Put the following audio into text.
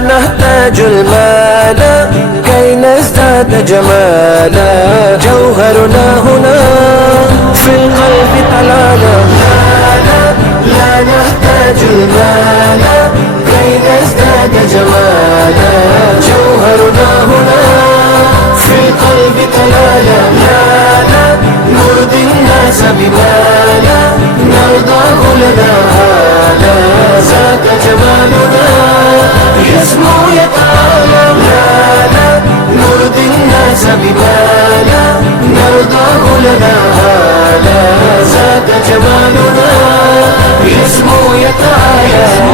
نحتاج المال كي نزداد جمالا، جوهرنا هنا في القلب طلالا. لا نحتاج المال كي نزداد جمالا، جوهرنا هنا في القلب طلالا. لا نرضي الناس بما لا نرضاه لنا هذا، ذاك جمالنا يسمو يتعالى. لا نرضي الناس بما لا نرضاه لنا هذا، ذاك جمالنا يسمو يتعالى.